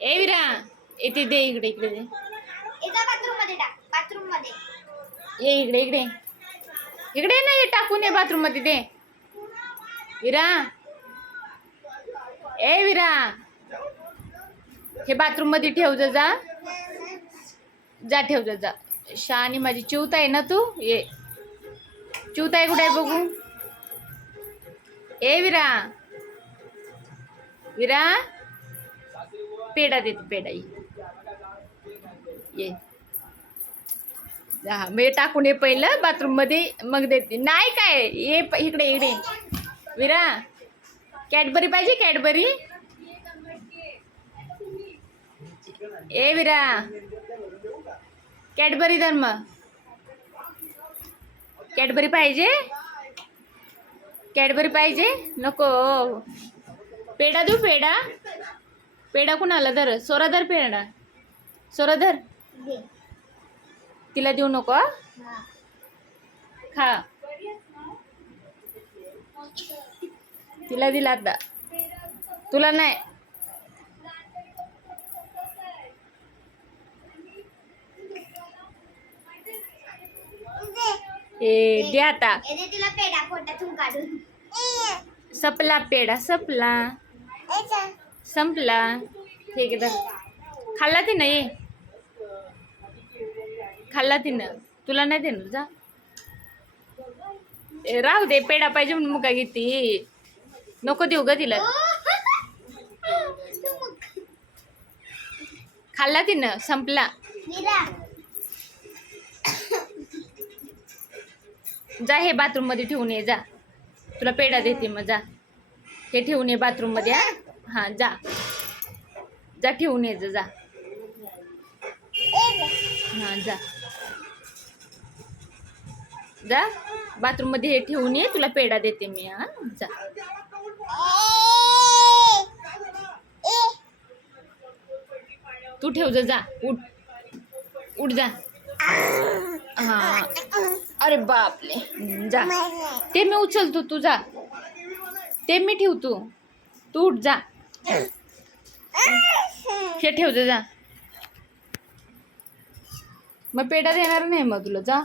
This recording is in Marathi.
ए विरा इथे दे, इकडे इकडे दे. बाथरूम मध्ये टाक, बाथरूम मध्ये. ये इकडे इकडे इकडे ना, ये टाकून ये बाथरूम मध्ये दे. विरा, ए विरा, हे बाथरूम मध्ये ठेव जा. जा ठेव जा. शानी माझी चिवता आहे ना तू. ये चिवता आहे कुठे आहे बघू. ए विरा, विरा पेढा देते, पेढा ये. हा मी टाकून ये पहिलं बाथरूम मध्ये, मग देते. नाही काय, ये इकडे इकडे. विरा कॅडबरी पाहिजे, कॅडबरी. ए विरा कॅडबरी धर्म, कॅडबरी पाहिजे, कॅडबरी पाहिजे. नको, पेढा देऊ, पेढा. पेढा कुणाला धर, सोरा धर पेढा, सोरा धर. तिला देऊ नको, खा. तिला दिला आता, तुला नाही. ए दे आता. तिला पेढा पोटातून काढून. सपला पेढा, सपला, संपला. ठीक आहे धर. खाल्ला तिनं, ये खाल्ला तिनं, तुला नाही देणार. जा, राहू दे. पेढा पाहिजे म्हणून मुका घेते. नको देऊ ग तिला. खाल्ला तिनं, संपला. जा, हे बाथरूम मध्ये ठेवून ये. जा, तुला पेढा देते मग. जा, हे ठेवून ये बाथरूम मध्ये. हा जा जा, ठेवून ये जा. हा जा जा, बाथरूम मध्ये हे ठेवून ये, तुला पेढा देते मी. हा जा. तू ठेव जा. जा, उठ उठ जा. हा, अरे बापले. जा, ते मी उचलतो, तू जा. ते मी ठेवतो, तू उठ जा. हे ठेव जा. मग पेढा देणार नाही मग तुला. जा.